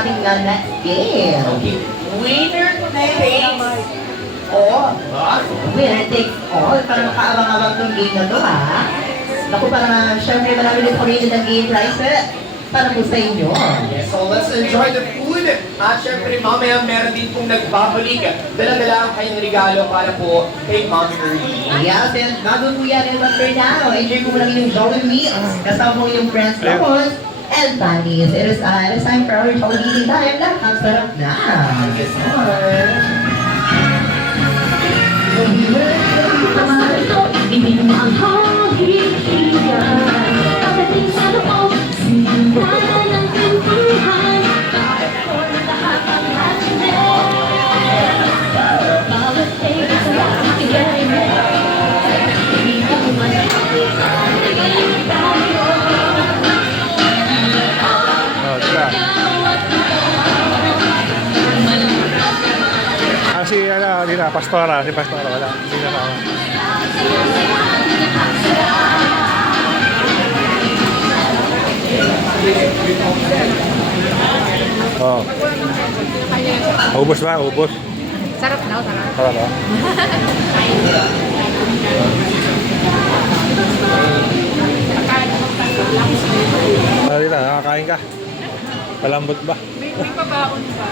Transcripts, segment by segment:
ating next game. Okay. Winner takes all. Winner takes all. Parang makaabang-abang tong game na to, ha? Naku, parang syempre marami din po rin ng game prize para po sa inyo. Yes, so let's enjoy the food. At syempre, mamaya meron din pong nagbabalik. Dala-dala ang kayong regalo para po kay Mommy Early. Yes, and bago po yan, and but for now, enjoy ko lang yung Jolly Meal. Kasama po yung friends Locos and Bunnies. It is time for our Jolly Eating time. Ang sarap na. Yes, Lord. Si Pastora, wala. Hindi na ako. Oh. Ubos ba? Ubos. Sarap daw, sarap. Sarap ba? Dali na, nakakain ka. Palambot ba? May pabaon pa.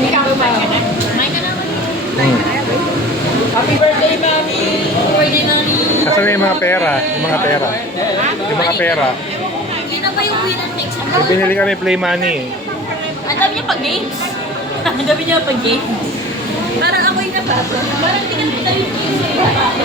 Ikaw ba? Kumain ka na. Happy birthday, Mami! Happy birthday, Nani! Kasi may mga pera. Yung mga pera. Yung mga pera. Yun na ba yung winner takes all? So, binili kami play money. Ang dami niya pag games. Ang dami niya pag games. Parang ako yung nabato. Parang tingnan kita yung games. Parang